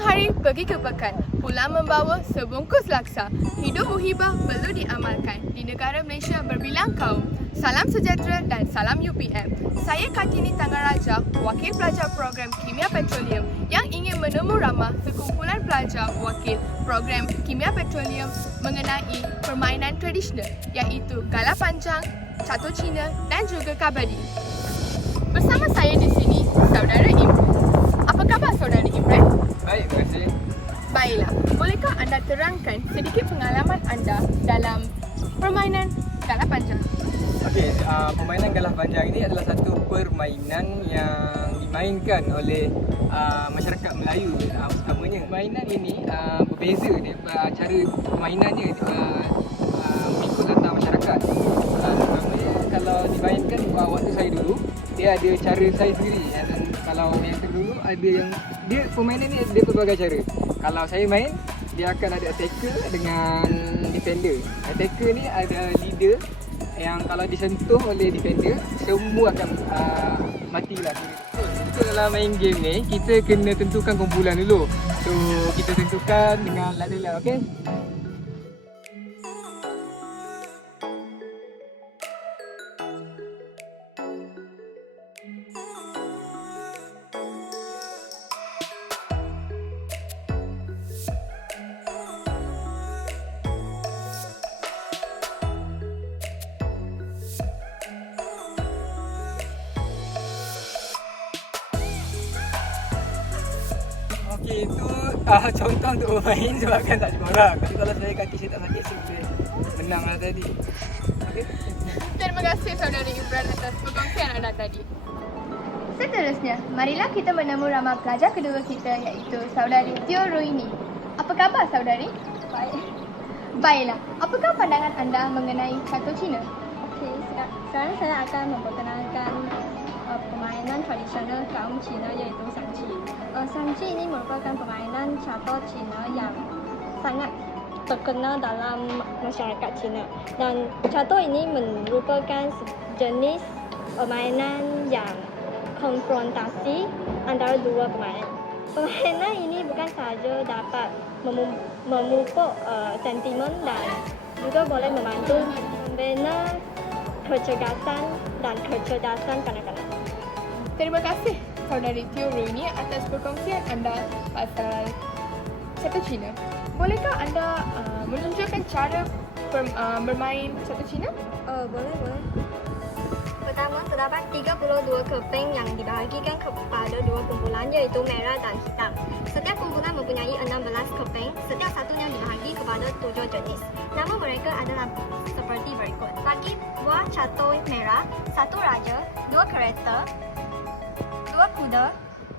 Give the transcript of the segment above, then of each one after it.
Pulang hari pergi ke pekan, pulang membawa sebungkus laksa. Hidup muhibah perlu diamalkan. Di negara Malaysia berbilang kaum. Salam sejahtera dan salam UPM. Saya Kartini Tangaraja, wakil pelajar program Kimia Petroleum yang ingin menemu ramah sekumpulan pelajar wakil program Kimia Petroleum mengenai permainan tradisional iaitu gala panjang, catur Cina dan juga kabadi. Bersama saya di sini, Saudara Imran. Apa khabar Saudara Imran? Baik, terima kasih. Baiklah, bolehkah anda terangkan sedikit pengalaman anda dalam permainan gala panjang? Okey, permainan galah panjang ini adalah satu permainan yang dimainkan oleh masyarakat Melayu utamanya. Permainan ini berbeza daripada cara permainannya mengikut latar masyarakat. Utamanya kalau dimainkan waktu saya dulu, dia ada cara saya sendiri, dan kalau yang terdahulu ada yang dia permainan ni dia pelbagai cara. Kalau saya main, dia akan ada attacker dengan defender. Attacker ni ada leader yang kalau disentuh oleh defender, semua akan matilah. So dalam main game ni, kita kena tentukan kumpulan dulu. So kita tentukan dengan ladder, okey? Okey, itu contoh untuk bermain sebabkan tak cukup orang. Tapi kalau saya kaki saya tak sakit, saya boleh menang lah tadi. Okey. Terima kasih Saudara Imran atas perkongsian anda tadi. Seterusnya, marilah kita menemu ramah pelajar kedua kita iaitu Saudari Teo Rohini. Apa khabar Saudari? Baik. Baiklah, apakah pandangan anda mengenai catur Cina? Okey, sekarang saya akan memperkenalkan permainan tradisional kaum Cina iaitu Shangqi. Shangqi ini merupakan permainan catur Cina yang sangat terkenal dalam masyarakat Cina. Dan catur ini merupakan jenis permainan yang konfrontasi antara dua pemain. Permainan ini bukan sahaja dapat memupuk sentimen dan juga boleh membantu membina kecergasan dan kecerdasan kanak-kanak. Terima kasih Saudari Teo Rohini atas perkongsian anda pasal catur Cina. Bolehkah anda menunjukkan cara bermain catur Cina? Boleh. Pertama, terdapat 32 keping yang dibahagikan kepada dua kumpulan iaitu merah dan hitam. Setiap kumpulan mempunyai 16 keping, setiap satunya dibahagi kepada 7 jenis. Nama mereka adalah seperti berikut. Bagi buah catur merah, 1 raja, 2 kereta, 2 kuda,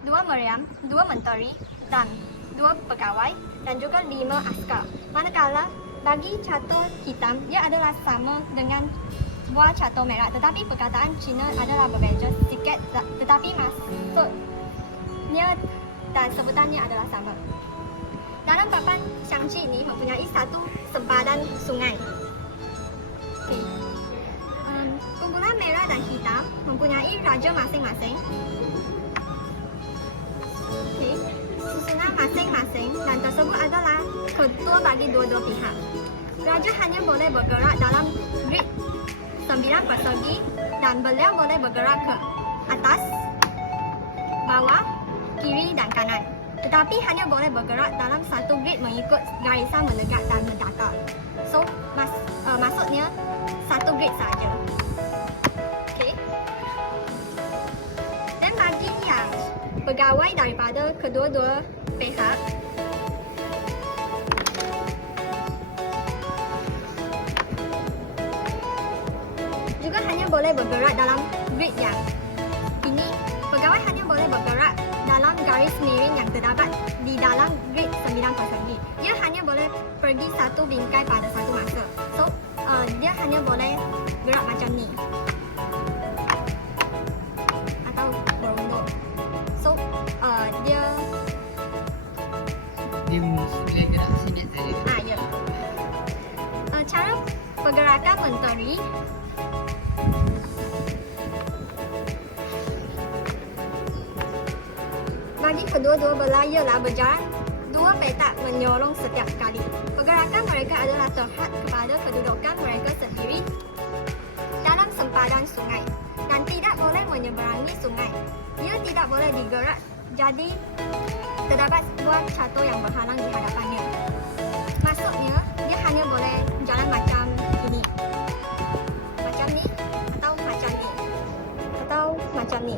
2 meriam, 2 menteri dan 2 pegawai dan juga 5 askar. Manakala bagi catur hitam, dia adalah sama dengan buah catur merah, tetapi perkataan Cina adalah berbeza sikit, tetapi maksudnya dan sebutannya adalah sama. Dalam papan Shangqi ini mempunyai satu sempadan sungai. Okay. Kumpulan merah dan hitam mempunyai raja masing-masing. Okay. Susunan masing-masing dan tersebut adalah ketua bagi dua-dua pihak. Raja hanya boleh bergerak dalam grid 9 persegi dan beliau boleh bergerak ke atas, bawah, kiri dan kanan. Tetapi hanya boleh bergerak dalam satu grid mengikut garisan menegak dan mendatar. So, maksudnya satu grid saja. Okay. Dan bagi yang pegawai daripada kedua-dua pihak, juga hanya boleh bergerak dalam grid yang ini. Pegawai hanya boleh bergerak dalam garis miring yang terdapat di dalam grid 9 persegi. Dia hanya boleh pergi satu bingkai pada satu masa. So, dia hanya boleh gerak macam ni. Atau berunduk. So, dia boleh gerak sikit saja. ya. Cara pergerakan menteri bagi kedua-dua belah ialah berjalan Dua petak menyorong setiap kali. Pergerakan mereka adalah terhad kepada kedudukan mereka sendiri dalam sempadan sungai dan tidak boleh menyeberangi sungai. Ia tidak boleh digerak, jadi terdapat sebuah catur yang berhalang di hadapannya. Maksudnya, dia hanya boleh jalan macam ini. Macam ni atau macam ni. Atau macam ni.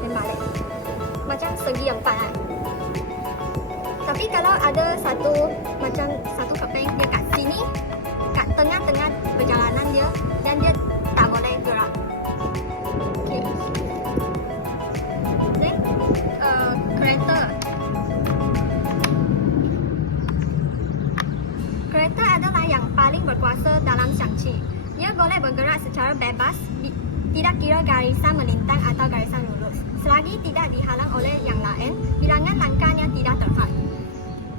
Dan balik. Macam segi empat kan. Tapi kalau ada satu keping dia kat sini, kat tengah-tengah perjalanan dia dan dia tak boleh gerak. Okay. Then, kereta. Kereta adalah yang paling berkuasa dalam Shaanxi. Ia boleh bergerak secara bebas, tidak kira garisan melintang atau garisan lurus. Selagi tidak dihalang oleh yang lain, bilangan langkahnya tidak terhad.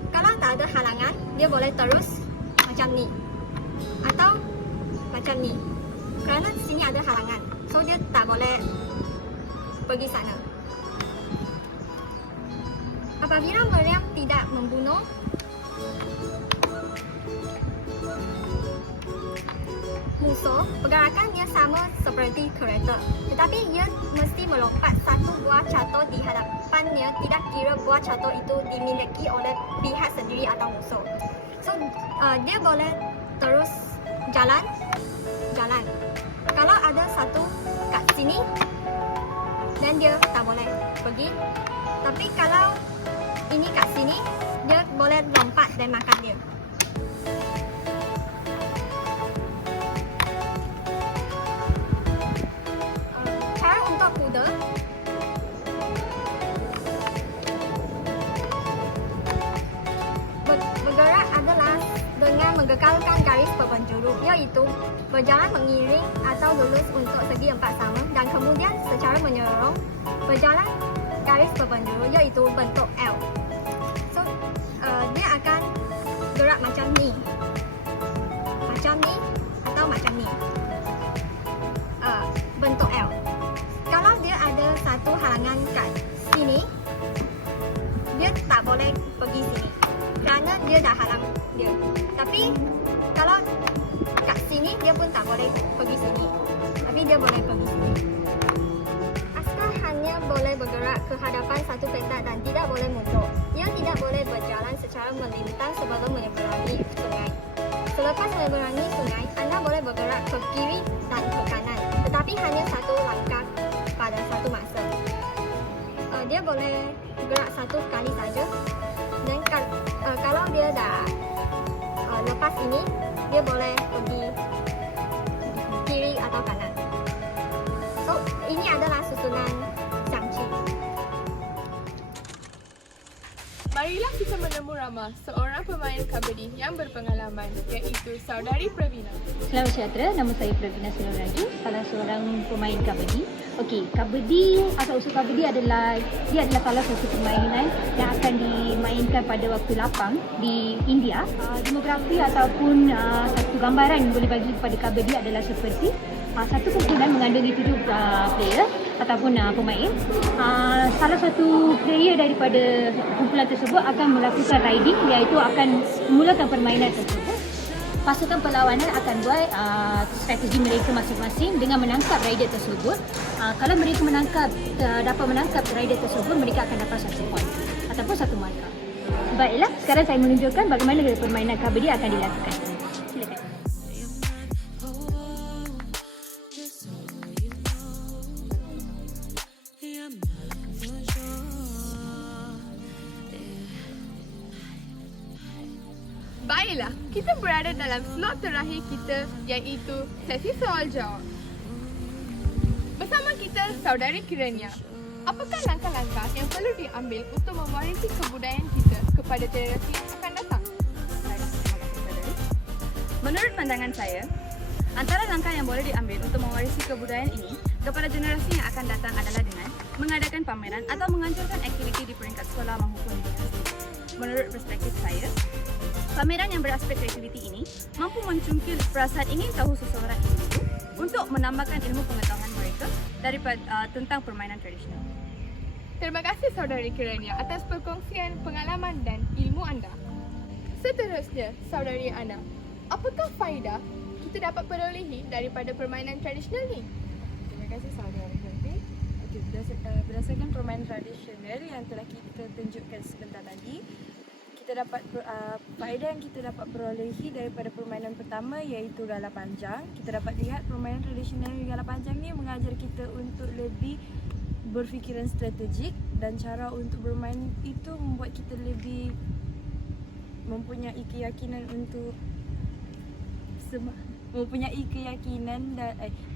Kalau tak ada halangan, dia boleh terus macam ni atau macam ni. Kerana di sini ada halangan, so dia tak boleh pergi sana. Apabila meriam tidak membunuh musuh, pergerakannya sama seperti kereta. Tetapi ia mesti melompat satu buah catur di hadapannya, tidak kira buah catur itu dimiliki oleh pihak sendiri atau musuh. So, dia boleh terus jalan. Kalau ada satu kat sini, dan dia tak boleh pergi. Tapi kalau ini kat sini, dia boleh lompat dan makan dia. Cara untuk kuda bergerak adalah dengan menggekalkan garis berpenjuru, iaitu berjalan mengiring atau lurus untuk segi empat sama dan kemudian secara menyorong berjalan garis berpenjuru, iaitu bentuk L. So, dia akan gerak macam ni atau macam ni, bentuk L. Kalau dia ada satu halangan kat sini, dia tak boleh pergi sini kerana dia dah halang dia. Tapi kalau kat sini, dia pun tak boleh pergi sini, tapi dia boleh pergi sini. Askar hanya boleh bergerak ke hadapan satu petak dan tidak boleh mundur. Ia tidak boleh berjalan secara melintang sebelum menyeberangi sungai. Selepas menyeberangi sungai, anda boleh bergerak ke kiri dan ke kanan, tetapi hanya satu langkah pada satu masa. Dia boleh gerak satu kali saja. Dan kalau dia dah lepas ini, dia boleh pergi kiri atau kanan. So, ini adalah susunan Shaanxi. Marilah kita menemu ramah seorang pemain kabadi yang berpengalaman, iaitu Saudari Pravina. Selamat sejahtera, nama saya Pravina Siloraju, salah seorang pemain kabadi. Okey, kabadi, asal-usul kabadi adalah salah satu permainan yang akan dimainkan pada waktu lapang di India. Demografi ataupun satu gambaran boleh bagi kepada kabadi adalah seperti satu kumpulan mengandungi 7 player ataupun pemain. Salah satu player daripada kumpulan tersebut akan melakukan riding, iaitu akan memulakan permainan tersebut. Pasukan perlawanan akan buat strategi mereka masing-masing dengan menangkap rider tersebut. Kalau mereka dapat menangkap rider tersebut, mereka akan dapat 1 poin ataupun 1 markah. Baiklah, sekarang saya menunjukkan bagaimana permainan kabadi akan dilakukan. Silakan. Baiklah, kita berada dalam slot terakhir kita, iaitu sesi soal jawab. Bersama kita Saudari Kirania. Apakah langkah-langkah yang perlu diambil untuk mewarisi kebudayaan kita kepada generasi yang akan datang? Menurut pandangan saya, antara langkah yang boleh diambil untuk mewarisi kebudayaan ini kepada generasi yang akan datang adalah dengan mengadakan pameran atau menganjurkan aktiviti di peringkat sekolah maupun di negara. Menurut perspektif saya, pameran yang beraspek kreativiti ini mampu mencungkil perasaan ingin tahu seseorang individu untuk menambahkan ilmu pengetahuan mereka tentang permainan tradisional. Terima kasih Saudari Kirania atas perkongsian pengalaman pengalaman dan ilmu anda. Seterusnya, Saudari Ana, apakah faedah kita dapat perolehi daripada permainan tradisional ni? Terima kasih saudara Henry. Okey, berdasarkan permainan tradisional yang telah kita tunjukkan sebentar tadi, kita dapat faedah yang kita dapat perolehi daripada permainan pertama iaitu galah panjang. Kita dapat lihat permainan tradisional galah panjang ni mengajar kita untuk lebih berfikiran strategik dan cara untuk bermain itu membuat kita lebih mempunyai keyakinan untuk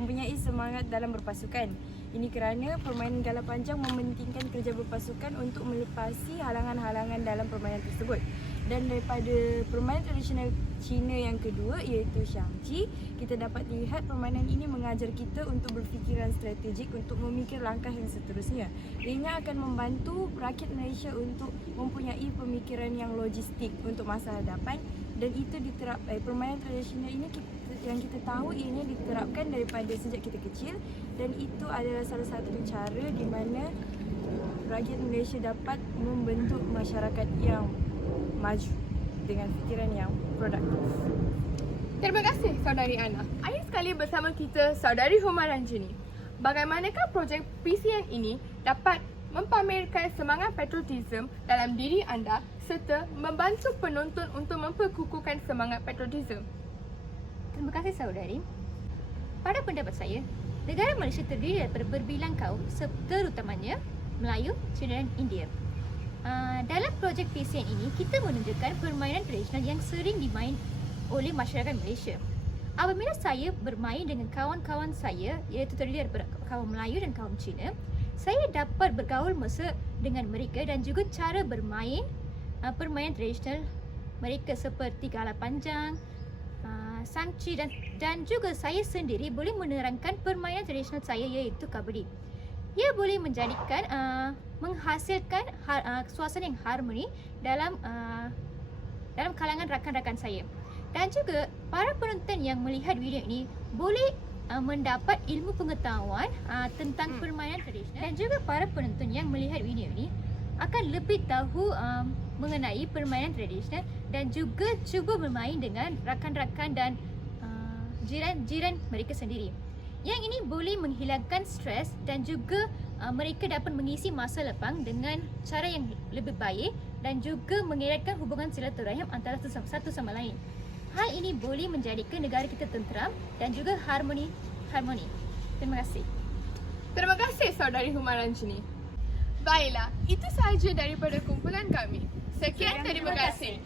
mempunyai semangat dalam berpasukan. Ini kerana permainan galah panjang mementingkan kerja berpasukan untuk melepasi halangan-halangan dalam permainan tersebut. Dan daripada permainan tradisional Cina yang kedua iaitu Xiangqi, kita dapat lihat permainan ini mengajar kita untuk berfikiran strategik untuk memikir langkah yang seterusnya. Ianya akan membantu rakyat Malaysia untuk mempunyai pemikiran yang logistik untuk masa hadapan, dan itu permainan tradisional ini yang kita tahu ianya diterapkan daripada sejak kita kecil, dan itu adalah salah satu cara di mana rakyat Malaysia dapat membentuk masyarakat yang maju dengan fikiran yang produktif. Terima kasih Saudari Ana. Akhir sekali bersama kita Saudari Huma Ranjini. Bagaimanakah projek PCN ini dapat mempamerkan semangat patriotisme dalam diri anda serta membantu penonton untuk memperkukuhkan semangat patriotisme? Terima kasih saudari. Pada pendapat saya, negara Malaysia terdiri daripada berbilang kaum, terutamanya Melayu, Cina dan India. Dalam projek PCN ini, kita menunjukkan permainan tradisional yang sering dimain oleh masyarakat Malaysia. Apabila saya bermain dengan kawan-kawan saya, iaitu terdiri daripada kaum Melayu dan kaum Cina, saya dapat bergaul mesra dengan mereka dan juga cara bermain permainan tradisional mereka seperti galah panjang, Xiangqi dan juga saya sendiri boleh menerangkan permainan tradisional saya iaitu kabadi. Ia boleh menjadikan menghasilkan suasana yang harmoni dalam kalangan rakan-rakan saya. Dan juga para penonton yang melihat video ini boleh mendapat ilmu pengetahuan tentang permainan tradisional, dan juga para penonton yang melihat video ini akan lebih tahu mengenai permainan tradisional dan juga cuba bermain dengan rakan-rakan dan jiran-jiran mereka sendiri. Yang ini boleh menghilangkan stres dan juga mereka dapat mengisi masa lapang dengan cara yang lebih baik dan juga mengeratkan hubungan silaturahim antara satu sama lain. Hal ini boleh menjadikan negara kita tenteram dan juga harmoni. Terima kasih. Terima kasih Saudari Huma Ranjini. Baiklah, itu sahaja daripada kumpulan kami. Sekian, terima kasih.